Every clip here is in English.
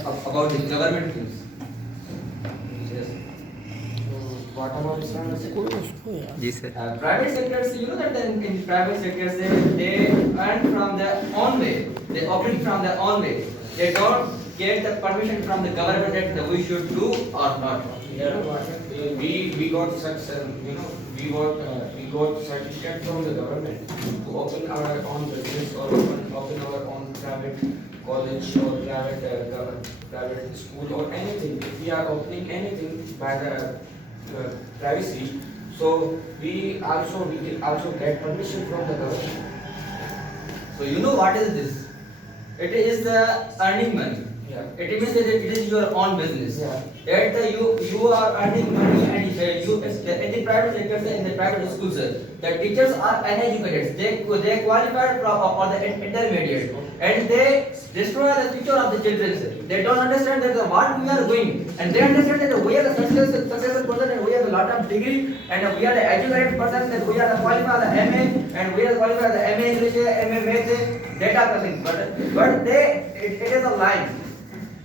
about the government things. Yes. What about जी sir. private sectors? You know that in private sectors they earn from their own way. They operate from their own way. They don't get the permission from the government that we should do or not. You know what? We got such we got certificate from the government to open our own business or open our own private college or private school or anything. If we are opening anything by the privacy, so we can also get permission from the government. So you know what is this? It is the earning money. Yeah. It means that it is your own business. Yeah. That you are earning money and you in the private sector, in the private schools, the teachers are uneducated. They qualified for the intermediate and they destroy the future of the children. They don't understand that what we are doing and they understand that we are the successful person and we have a lot of degree and we are the educated person that we are the qualified the MA and we are qualified the MA English, MA Maths, data processing. But it is a lie.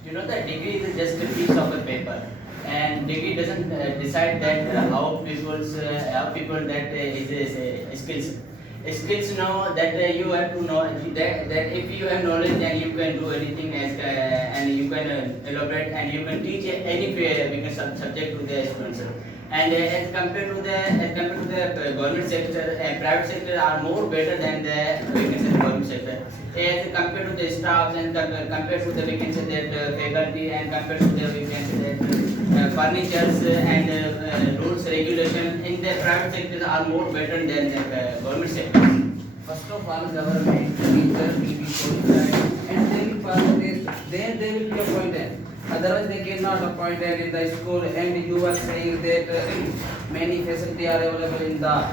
You know that degree is just a piece of a paper, and degree doesn't decide that how people that is skills. Skills know that you have to know that if you have knowledge then you can do anything and you can elaborate and you can teach any subject to the students. And as compared to the government sector, private sector are more better than the government sector. As compared to the staffs and compared to the faculty and compared to the furnitures and rules regulation in the private sector are more better than the government sector. First of all, government teachers will be qualified and they will pass the test. Then they will be appointed. Otherwise, they cannot appointed in the school. And you are saying that many facilities are available in the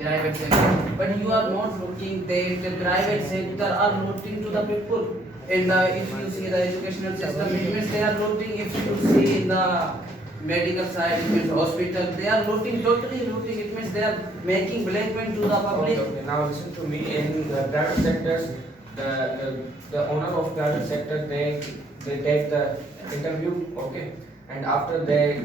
private sector, but you are not looking that the private sector are looking to the people. And if you see the educational system, it means they are looking. If you see in the medical side, it means hospital, they are looting, totally looting. It means they are making blackmail to the public. Okay, now listen to me. In the private sectors, the owner of private sector they take the interview, okay, and after they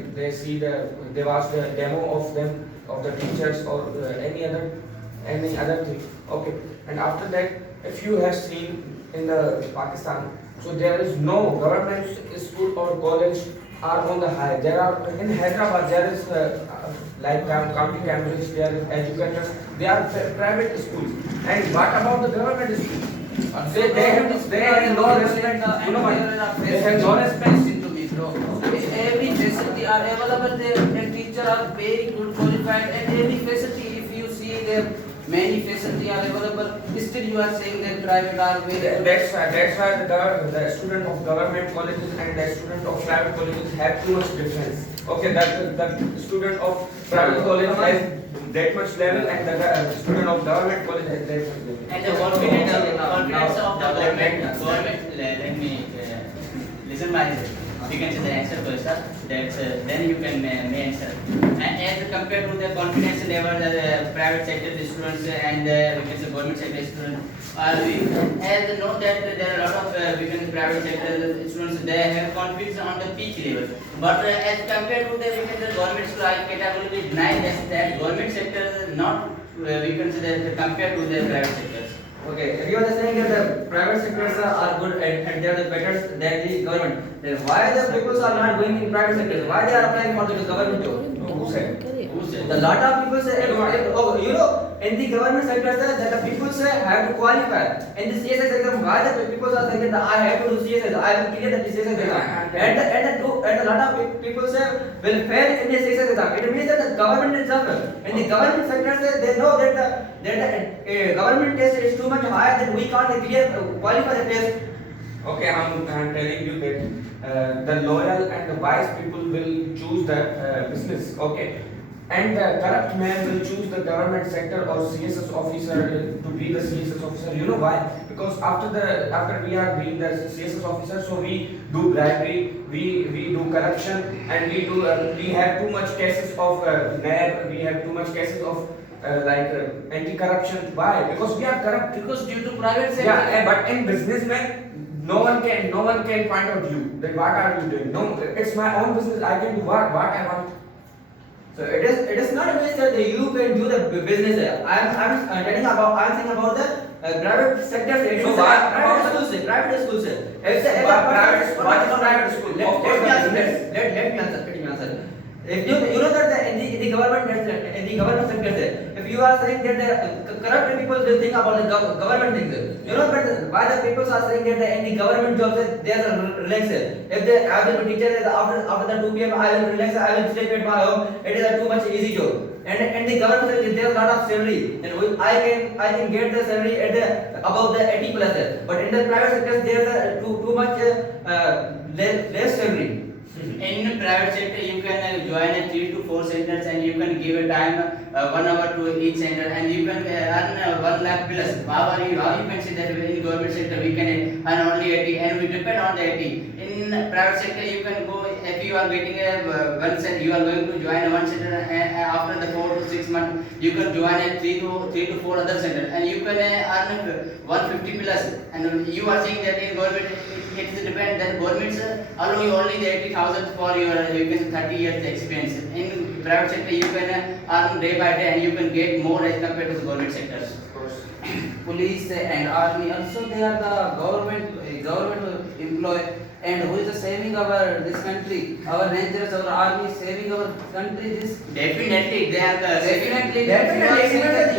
watch the demo of them of the teachers or any other thing, okay, and after that, if you have seen in the Pakistan, so there is no government school or college are on the high. There are in Hyderabad there is like County Cambridge, there is educators, they are private schools. And what about the government schools? They have no respect. You know what? They have no respect. Listen to me, bro. Every facility are available there, and teachers are very good qualified, and every facility, if you see there, many facility are available. Still, you are saying that private are very. That's why the student of government colleges and the student of private colleges have too much difference. Okay, that the student of private college has that much level and the student of government college has that much level. And the confidence of the government, let me listen my you can say the answer first, that's then you can may answer. And as compared to the confidence level, the private sector students and we can say government sector students, we as know that there are a lot of we can say private sector students, they have confidence on the peak level. But as compared to the we can say government school, I categorically deny that government sector not we can say that compared to the private sectors. Okay, if you are saying that the private sectors are good and they are the better than the government, then why the people are not going in private sectors? Why they are applying for the government job? Who said? Who said? The lot of people say, you know, in the government sector that the people say have to qualify. In the CSS exam, why the people are saying that I have to do CSS, I will clear the CSS exam. And a lot of people say will fail in the CSS exam. It means that the government itself, in the government sector, they know that the government test is too much higher that we can't qualify the test. Okay, I'm telling you that the loyal and the wise people will choose the business, okay, and the corrupt man will choose the government sector or CSS officer to be the CSS officer. You know why? Because after we are being the CSS officer, so we do bribery, we do corruption, and we have too much cases of NAB, we have too much cases of anti-corruption. Why? Because we are corrupt. Because due to private sector. Yeah, but in businessman, no one can point out you that what are you doing. No, it's my own business. I can do what I want. So it is not a way that you can do the business. I'm telling about I'm saying about the private sector. It is So what private schools. Private schools. If the What is private school? Of course, let me answer. If you know that in the government sector, if you are saying that the corrupt people will think about the government things, you know that why the people are saying that in the government jobs they are relaxed. If they I will be teacher after the 2 p.m. I will relax, I will sleep at my home. It is a too much easy job. And the government there is a lot of salary, and I can get the salary at the above the 80 plus. But in the private sector there is a too much less salary. In private sector, you can join a 3 to 4 centers and you can give a time 1 hour to each center and you can earn 1 lakh plus. How you can say that in government sector we can earn only 80 and we depend on the 80. In private sector, you can go if you are getting a one center, you are going to join one center and after the 4 to 6 months you can join a 3 to 4 other center and you can earn 150 plus. And you are saying that in government it is depend that governments allow you only the 80,000 for your you can 30 years experience. In private sector you can earn day by day and you can get more as compared to the government sectors. Of course. Police and army also they are the government employee, and who is saving our this country, our rangers, our army saving our country. This Definitely they are the definitely You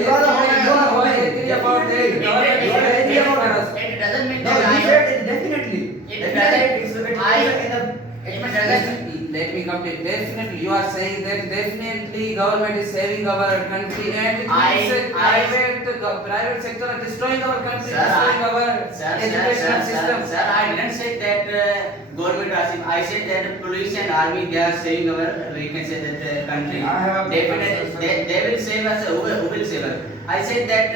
are agree about that. It doesn't mean No, that you said definitely. Let me complete. Definitely, you are saying that definitely government is saving our country, and private sector are destroying our country, destroying our education system. Sir, I didn't say that government are saving. I said that police and army they are saving our we can say that country. I have a Definitely they will save us. Who will save us? I said that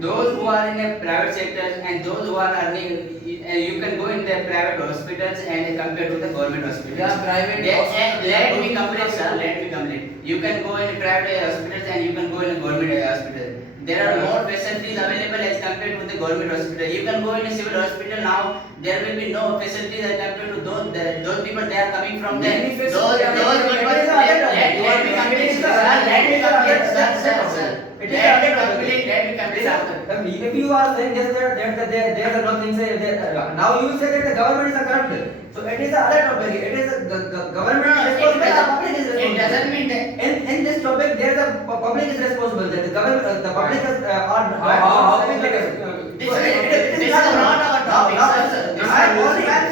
those who are in the private sectors and those who are earning, you can go in the private hospitals and compare to the government hospitals. Yeah, private Let me complete, sir. Let me complete. You can go in private hospitals and you can go in a government hospital. There are more facilities available as compared to the government hospital. You can go in a civil hospital now. There will be no facilities as compared to those people. They are coming from the Many those facilities people. Let me complete, sir. Let me complete after. If you are saying just that there are no things now you say that the government is corrupt. So it is the other topic. It is the government is responsible. The public is responsible. It doesn't mean that. In this topic, there the public is responsible. That the government, the public is This is not our topic, sir. I'm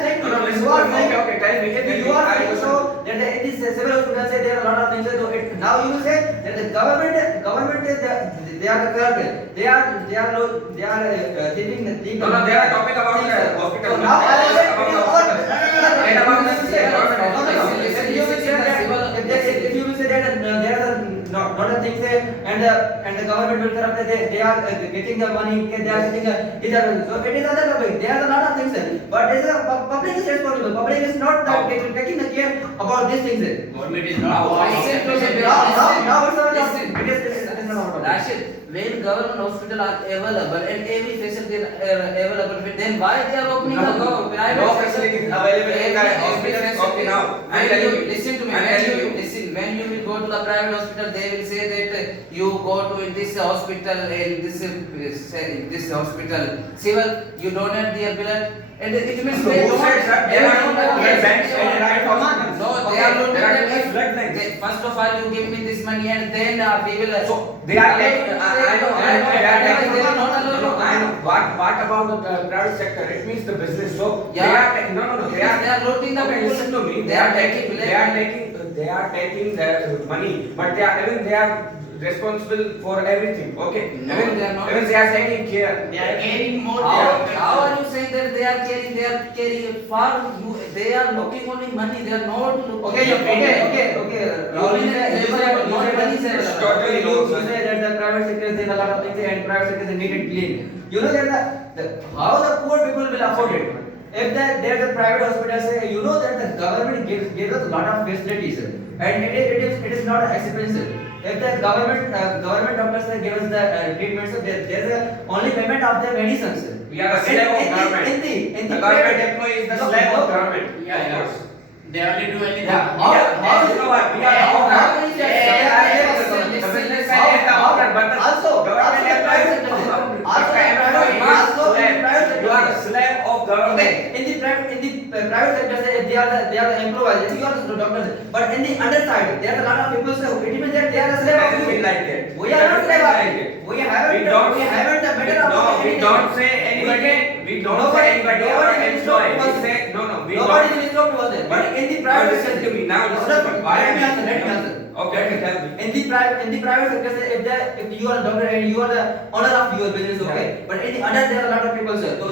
saying you are saying Okay, tell me. if you are saying so that in this civil hospital say there are a lot of things. So now you say that the government is they are corrupt. They are thinking. No, they are talking about the hospital. So now I will say About it the is hospital. And about the if you will say that there are not a thing and the government will corrupt they are getting the money they are getting so it is other topic. There are a lot of things but it is public is responsible. Public is not taking the care about these things. Government is not. Now it's not Listen. it is not Rashid, when government hospital are available and every facility are available, then why they are opening the private No sector? facilities available in the Every hospitals. facility. Okay, now I'm telling you. Listen to me. I'm telling you. Listen, when you will go to the private hospital, they will say that you go to this hospital and this hospital civil, you donate their blood, and it means they Who don't. said that? They There are don't no have blood banks access. in private hospitals. No, they Okay, are not there are doing that. blood banks. First of all, you give me this money and then we will. So they are taking. I know. They are taking. They are not allowed. No, I know. What about the private sector? It means the business. So Yeah. they are taking. No. They are looting the Okay, people. listen to me. They are taking. They are taking the money, but they are responsible for everything. Okay. No, they are not. Even they are taking care. They are caring more. How are you saying that they are carrying far? They are looking only money. They are not looking. Okay. Only not money is available. Totally You no. say that the private sector there are a lot of things and private sector is needed clean. You know that how the poor people will afford it. If there's a private hospital, you know that the government gives us a lot of facilities, and it is not expensive. if the government doctors give us the treatment, so there's a only payment of the medicines. We are a slave of government. In the The government private employee is the slave of government. Yeah, Of yeah. course. They only do anything. Yeah. We are- you know what? We are Yeah. owner. How can you say Yeah, slave? yeah, yeah, Slave yeah. of The government. businessman is the owner, but the Also, government also employee private is sector. the Also employee is also in slave. private sector. You are a slave of government. Okay, in the private sector, they are the employees, you are the doctors. But in the underside, there are a lot of people. So it means that they are a slave of Doesn't you. mean like that. We are not slave of like you. it. We haven't. We don't- We haven't the better No, of we don't say anybody. We don't say anybody our employee. We say no, no. We Nobody don't. will stop you there. But in the Now private listen to me. Now listen to me. Why Let me am answer. Let me answer. Okay, tell me. In the private sector, say if you are a doctor and you are the owner of your business, okay. But in the under there are a lot of people, sir. So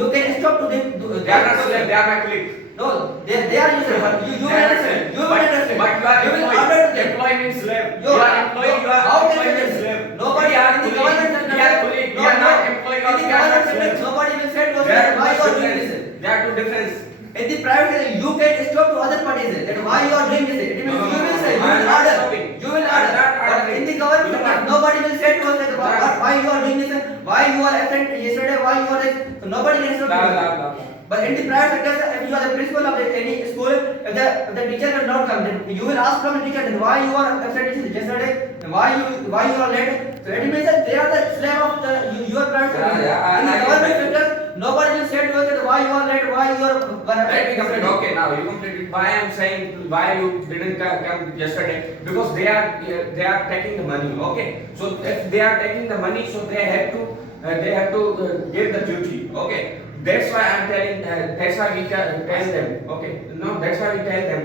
you can stop to them. They are not slave. They are my colleague. No, they are user. But you will understand. You will But understand. you are You will employee. order to them. Employee means slave. You You are employee. You are how can employee you means say slave. nobody We are in the colleague. government sector. We are colleague. We are not employee or In the we are not government sector, slave. nobody will say to us There that why you are are doing two this. difference. There are two difference. In the private sector, you can stop to other parties that why you are doing this. It means No, no, you will no, say, you I am will not order. stopping. You will I am order. not But ordering. in the government You know sector, what? nobody will say to us that Yeah. why you are doing this, why you are absent yesterday, why you are this. So nobody can stop Blah, you. blah, blah, blah. But in the private sector, if you are the principal of any school, if the teacher will not come, then you will ask from the teacher that why you are absent yesterday, why you are late. So it means that they are the slave of your private sector. Yeah, In the I government get sector, nobody will say to us that why you are late, why you are Let me complete. Okay, now you completed. Why I am saying why you didn't come yesterday? Because they are taking the money. Okay, so if they are taking the money, so they have to give the duty. Okay, that's why I'm telling. That's why we tell them. Okay, no, that's why we tell them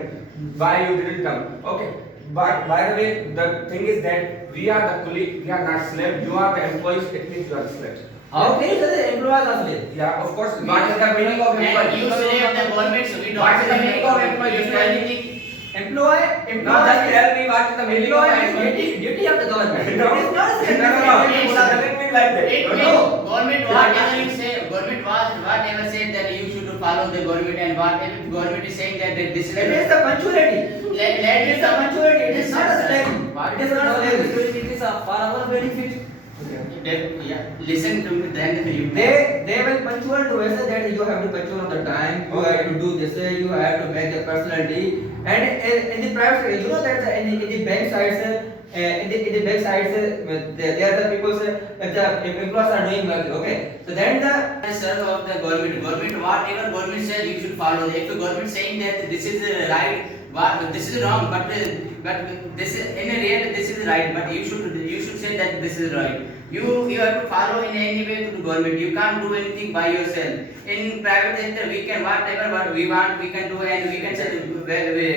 why you didn't come. Okay. But by the way, the thing is that we are the colleague, we are not slave. You are the employees, it means you are slave. How can you say the employees are slave? Yeah, of course. What is the meaning of And employee? you slave the government, so we don't What is the slave meaning of employee? You Just do tell me. anything. Employee Now just tell me what is the meaning of employee employee. duty of the government. No, It is not a no, no, no. It doesn't mean like that. It No, means no. government whatever you say, government whatever said that you should follow the government, and whatever government is saying that this is It is the punctuality. let It is the punctuality. It is not a slave. It is not a slave. It is for our benefit. Yeah, listen to me, then you They will punctual to us that you have to punctual on the time. You have to do this. You have to make the personality. And in the private sector, you know that in the bank sides, in the bank sides, there are the people if the employees are doing well. Okay, so then the serve of the government. Whatever government says, you should follow. If the government saying that this is right, this is wrong, but this is in a real this is right. But you should say that this is right. You have to follow in any way to the government. You can't do anything by yourself. In private sector, we can whatever what we want, we can do, and we can say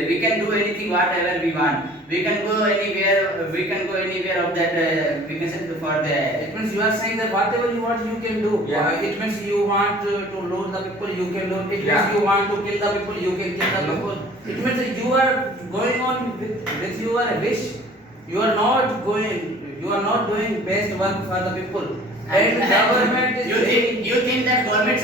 we can do anything whatever we want. We can go anywhere. We can go anywhere of that. We can say for the. It means you are saying that whatever you want, you can do. Yeah. It means you want to load the people, you can load. It means Yeah. you want to kill the people, you can kill the people. It means that you are going on with your wish. You are not going. You are not doing best work for the people. And government is you think that government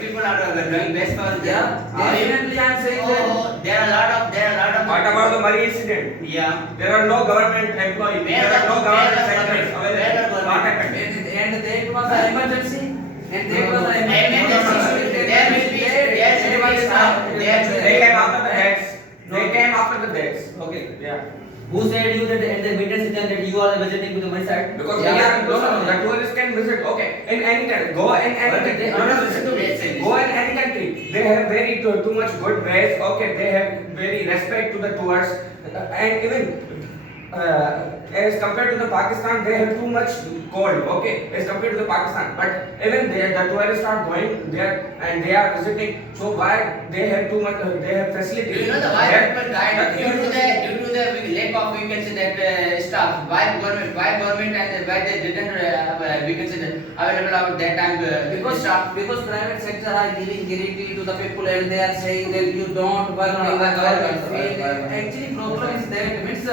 people are doing best for them? Yeah, definitely I am saying that. Oh, there are a lot of. What about the Murray incident? Yeah. There are no government employees. Where There are no the- government where the sectors government- where the available. What government- happened? And that was an emergency. And that was an Emergency. There will be staff. They came after the deaths. They came after the deaths. okay. Yeah. Who said you that in the meeting system that you are visiting to the money side? Because Yeah. we are no, the tourists can visit. Okay, in any country, go in any But country. they- No, no, listen to me. Yes, yes. Go in any country. They have very too much good ways. Okay, they have very respect to the tourists, and even as compared to the Pakistan, they have too much cold. Okay, as compared to the Pakistan, but even there, the tourists are going there and they are visiting. So why they have too much? They have Do facilities. you know the why That- people died that due to the lack of we can say that staff? Why government and why they didn't we can say that available at that time staff? Because private sector are giving guarantee to the people and they are saying that you don't work No, in the I- government I- field. Actually problem is that means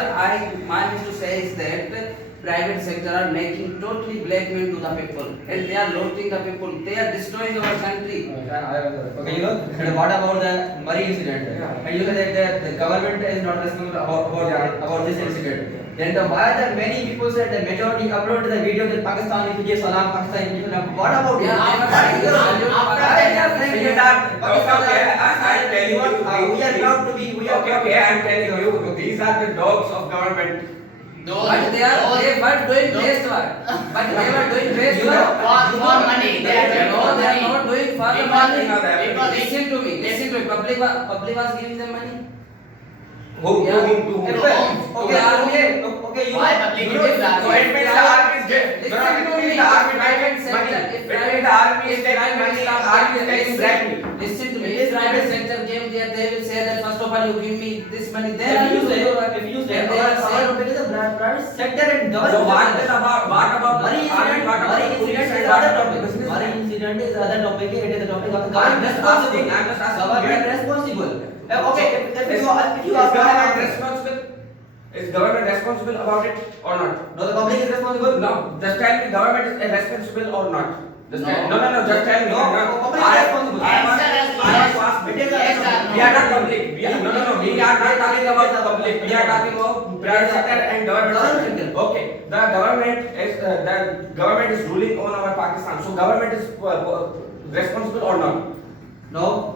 my wish to say is that private sector are making totally blackmail to the people, and they are looting the people. They are destroying our country. Okay, you know, and what about the Murray incident? Yeah. And you said that the government is not responsible about this incident. Then why are there many people said the majority uploaded the video that Pakistan if you salam Pakistan? What about Yeah, it? I am saying Why they are saying These that are- Pakistan okay, are- I am telling you, we are proud to be. We are Okay, okay, I am telling you, these are the dogs of government. But they were doing best work. But they were doing best You work. know, for money. They are doing No, for they are money. not doing for the Because- money. because Listen to me. Listen to me. Public was giving them money. Who, Yeah. to whom, to whom? Okay, you Why know, public you is know, that? So it means the army is Listen no, it to means me. the army If taking private money. sector, It means the army is taking money, army is taking bribery. Listen to me. It is If private private sector came there, they will say that first of all you give me this money. Then If I you will say, do work. if you say, And they are our saying topic is the private sector and government. So what about Murray incident? Murray incident is other topic. Murray incident is other topic. It is the topic of the government. I'm just asking, Government responsible. Okay, if Is you ask government responsible? Is government responsible about it or not? no, the public is responsible. No, just tell me government is responsible or not. Just No. tell, no, just tell me. No, public is responsible. I want Yes, to ask. It is Yes, sir. We are not public. We are, no, we are not talking about the public. We are talking about private sector and government Government sector. sector. Okay, the government is ruling on our Pakistan. So government is responsible or not? No.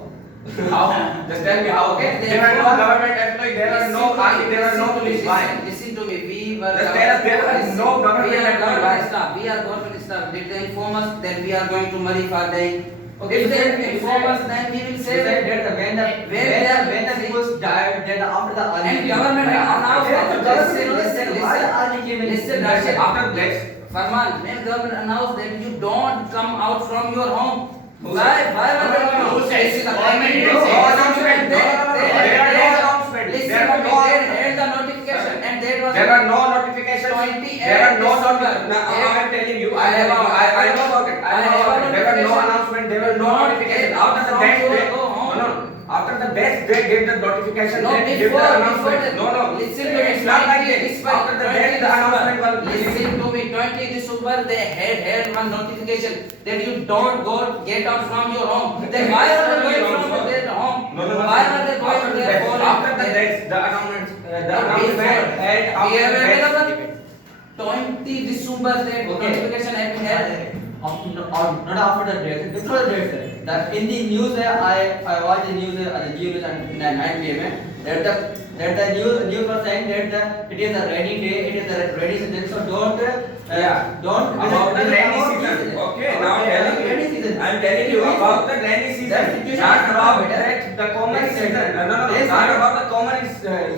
How? Just tell me how. Okay, there are no government employee. There are no army. There are no police. Why? Listen to me. We were. Just tell us there are no government We are employee. government staff. We are government staff. Did they inform us that we are going to Murray for day? Okay, If you they said- inform us, then we will Say say that that. when the people died, then after the army. And government announced that. Why the army came in? Listen, Rashid. After this, Farman, when government announced that you don't come out from your home. Who Why? Why No, were no, no, who said? This is the Government government. didn't say. No announcement. They There are no announcement. Listen There are to me. no They announcement. had the notification and that was. there are no notifications. 28 There are no December. notifications. I am telling you. I have I know about it. I know about it. There were no announcement. There were no notifications. After the best day. No. After the best day gave the notification. No, they gave the before announcement. that. No. Listen to me. It's not like this. It's by After the 20 best, the announcement was Listen to me. 20 December they had one notification that you don't go get out from your home. Then why are they going from their home? No. Why are they going After there for? the best, the announcement. The announcement had We after have the best. available 20 December that Okay. notification have been had. Not after the date, before the date. That in the news, I watched the news at the Geo News at 9 p.m. That the news was saying that it is a rainy day, it is a rainy season, so don't About the rainy season. Okay, now I'm telling you. rainy season. I'm telling you about the rainy That season. situation Not is about not better. that the common Yes, season. sir. No. Yes, Not sir. about the common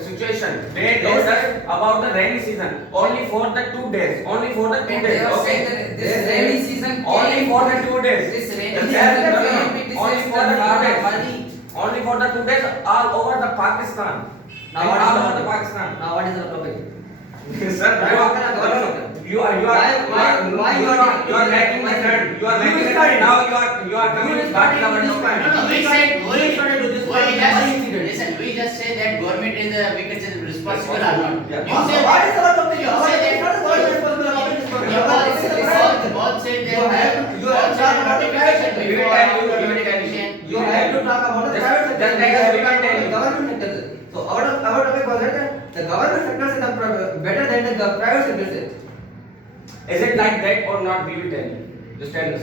situation. They told Yes, us sir. about the rainy season. Only for the 2 days. Only for the 2 And days. they are saying Okay. that this rainy season Only came. for the 2 days. This rainy The season no, no, came with this only for the 2 extra days. money. Only for the 2 days all over the Pakistan. Now And what all is over the the Pakistan. Now what is the topic? Sir, Why you are, not gonna no, go no, sector? you are Why you are lacking my turn. You are You lacking my started. turn. Now you are coming with started starting with this our point. No, we said We started to this we point. just Murray incident. listen. We just say that government is we can say responsible or not. Yeah. You say What that. is our topic? You say that. What is the responsible about this topic? You What is the private? both say You have that. to talk about the private sector. We will tell you, we will tell you. You have to talk about the Just- private sector. just like we can tell you. Government sector. So our topic was that the government sector is better than the private sector. Is it like that or not? We will tell you. Just tell us.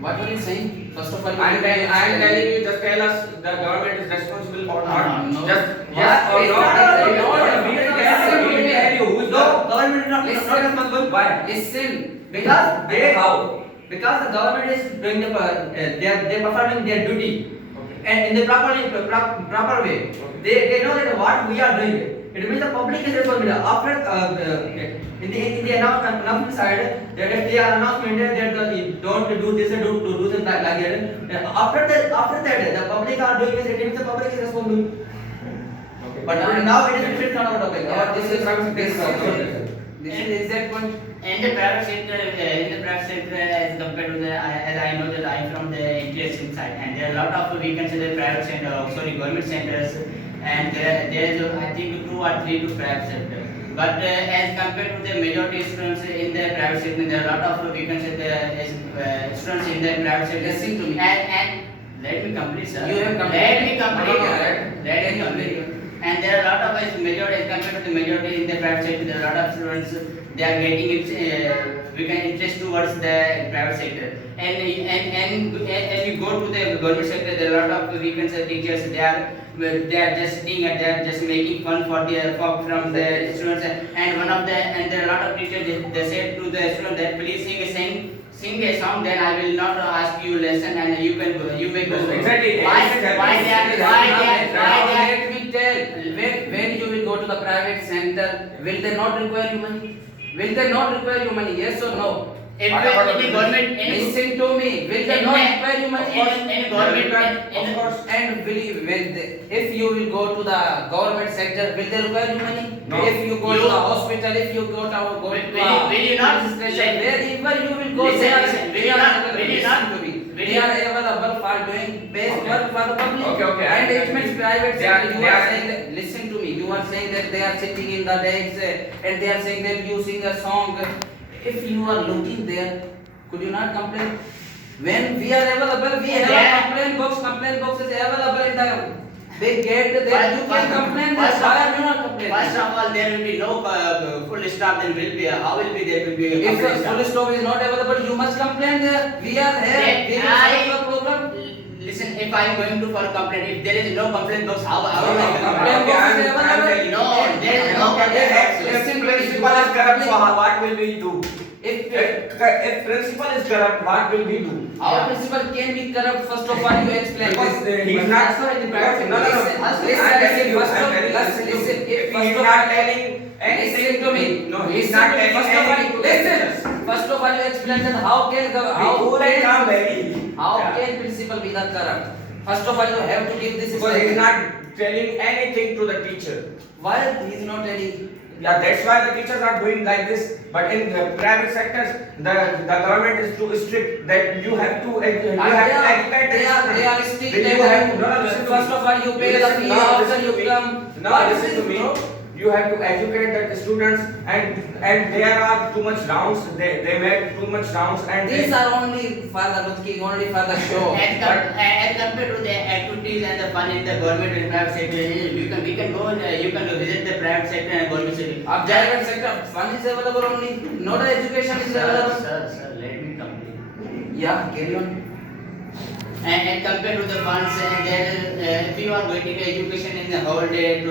What were you saying? First of all, I am telling you. Just tell us the government is responsible or not. No. Just Yeah, yes or it's no. not about We will the- tell you. We will tell you. We will tell you who is No, the government is not responsible. why? Listen. Because How? because the government is doing they performing their duty and in the proper way. They know that what we are doing. It means the public is responsible. After in the announcement side, that if they are announcement that don't do this and do this like that. After that, the public are doing it. It means the public is responsible. But now it is different kind of topic. Yeah, This is private sector. This is the exact point. In the private sector, as compared to as I know that I'm from the interesting side, and there are a lot of we can say the private sector, government centers, and there is I think 2 or 3 to private sector. But as compared to the majority students in the private sector, there are a lot of we can say the students in the private sector. Listen to me. And let me complete, sir. You have completed. Let me complete. No, no, no. Let me complete. And there are a lot of majority as compared to the majority in the private sector. There are a lot of students they are getting we can interest towards the private sector. And you go to the government sector, there are a lot of we can say teachers they are just sitting and they are just making fun from the students. And there are a lot of teachers they said to the students that please sing a song, then I will not ask you lesson and you may go. Exactly. Why they are Let me tell, when you will go to the private center, will they not require you money? Will they not require you money? Yes or no? If any government, Listen to me. Will they not require you money? any government, Of course. And if you will go to the government sector, will they require you money? No. If you go to the hospital, if you go to will you not registration, wherever you will go, Listen, they are will you not- available to me. will They you- are available for doing best Okay. work for the public. Okay, And it means private They are- sector. You they are are- saying that. Listen to me. You are saying that they are sitting in the desks and they are saying that you sing a song. If you are looking there, could you not complain? When we are available, we have a Yeah. complaint box. Complaint box is available in the. They get there. You can complain. First Why of- are you not complaining? First of all, there will be no full staff. There will be how will be there will be a If complete the staff. full stop is not available, you must complain there. We are here. Then We will solve the problem. Listen, if I am going to for a complaint, if there is no complaint box, how No, will I complaint complain? box is I'm available. telling you. No, there is no complaint box. Listen, Principal is corrupt, so what will we do? If If principal is corrupt, what will we do? our principal can be corrupt, first of all, you explain. Because this. he is not Also in the private No, no, no. Listen, I'm listen, telling you, first I'm of- telling you, listen, listen, If if he first is of not all- telling anything Listen to me. No, he is Listen not to me. telling First of all, anything to the listen. teachers. First of all, you explain that how Cool and calm, very. how Yeah. can principal be the corrupt? First of all, you have to give this. Because he is not telling anything to the teacher. Why he is not telling? Yeah, that's why the teachers are doing like this. But in the private sectors, the government is too strict that you have to educate the They are students. strict. Then you have to, no, no, listen to First me. of all, you pay the Listen, fee now after listen you to me. come. Now What listen is to it, me. bro? You have to educate the students and there are too much rounds. They make too much rounds and These are only for the looking, only for the show. As compared to the activities and the fun in the government and private sector, we can go and you can visit the private sector and government sector. Private sector fund is available only, not education is available. Sir, let me complete. Yeah, carry on. And compared to the funds, and there, if you are getting education in the whole day,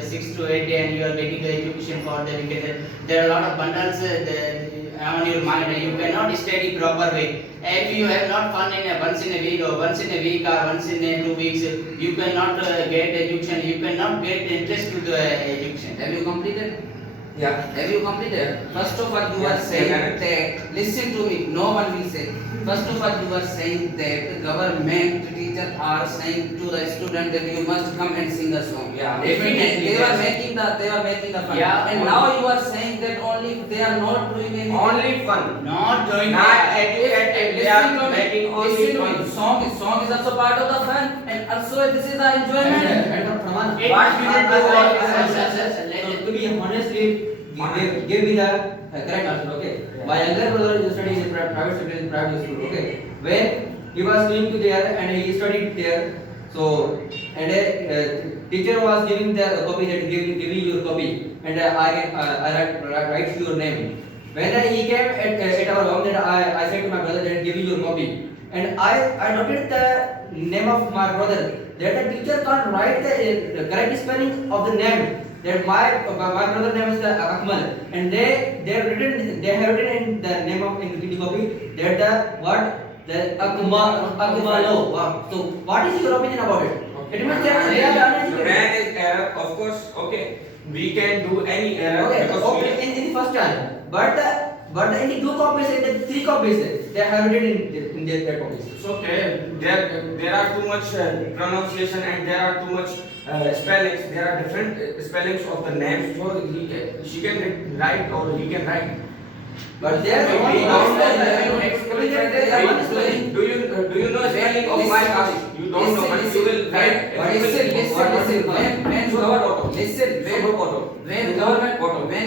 6 to 8 day, and you are getting the education for the weekend, there are a lot of bundles on your mind, and you cannot study proper way. If you have not fun once in a week or once in a week or once in 2 weeks, you cannot get education. You cannot get interest to the education. Have you completed? yeah. Have you completed? First of all, you are Yes, saying yes. that, listen to me, no one will say. First of all, you are saying that government teachers are saying to the student that you must come and sing a song. Yeah. They were making the fun. Yeah. And now you are saying that only they are not doing anything. Only fun. Not doing Not that. educated. They Listen are to me, making only listen to me. fun. Song is also part of the fun, and also this is the enjoyment. And Praman, It- what it- we did it- was- it- so to be honestly, give me the correct answer. Okay, my younger brother is studying in private sector in private school. Okay, when he was going to there and he studied there, so and a teacher was giving the copy that giving your copy, and I write your name. When he came at our home, that I said to my brother that give me your copy, and I noted the name of my brother. That the teacher can't write the correct spelling of the name. That my brother name is the Akmal, and they have written in the name of in the copy that the what the Akmalo. So what is your opinion about it? It means that they are uneducated. Man is error, of course. Okay, we can do any error Okay, because okay, in the first time, but in the 2 copies and the 3 copies, they have written in their copies. it's okay. There are too much pronunciation and there are too much spellings. There are different spellings of the names. So she can write or he can write. But they are We only don't one spelling. They are one spelling. Do you know spelling of my house? You don't know, but you will write. When So what auto? listen, So what auto? when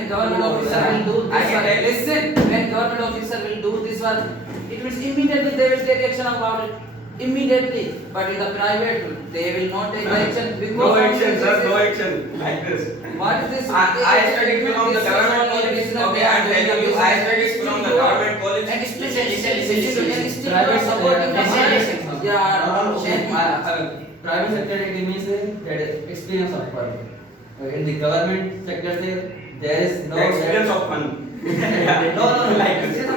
government officer will do I this can work, tell- listen, when government officer will do this work, it means immediately they will take action about it. Immediately, but in the private, they will not take action because No of action, this sir, is- no action. Like this. What is this? I studied from the government college. Okay, I am telling you, I studied from the government college. And still, Listen. still you are supporting the Listen. government. Yeah, Private sector it means that experience of work. In the government sector there is no The experience of fun. no, Like this is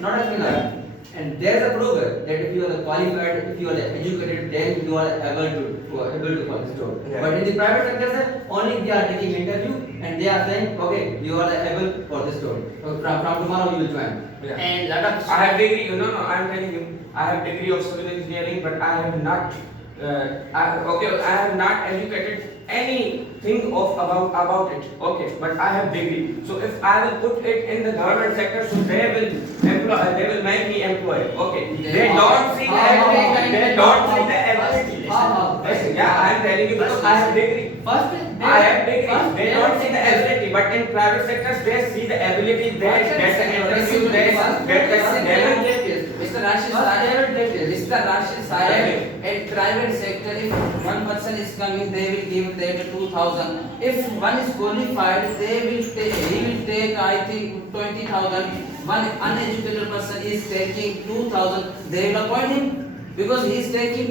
not experience. And there is a program that if you are qualified, if you are educated, then you are able to for this job. Yeah. But in the private sector, sir, only they are taking interview and they are saying, okay, you are able for this job. So from tomorrow you will join. Yeah. And lot of I have degree, I am telling you, I have degree of civil engineering, but I have not, I have not educated anything about it. Okay, but I have degree. So if I will put it in the government sector, so they will make me employee. Okay, they don't see the ability. They don't see the ability. Yeah, I am telling you because I have degree. I have degree. They don't see the ability, but in private sectors they see the ability. They get the interview. They get the Mr. Rashid Sahib, at private sector, if one person is coming, they will give them 2,000. If one is qualified, he will take, I think, 20,000. One uneducated person is taking 2,000. They will appoint him because he is taking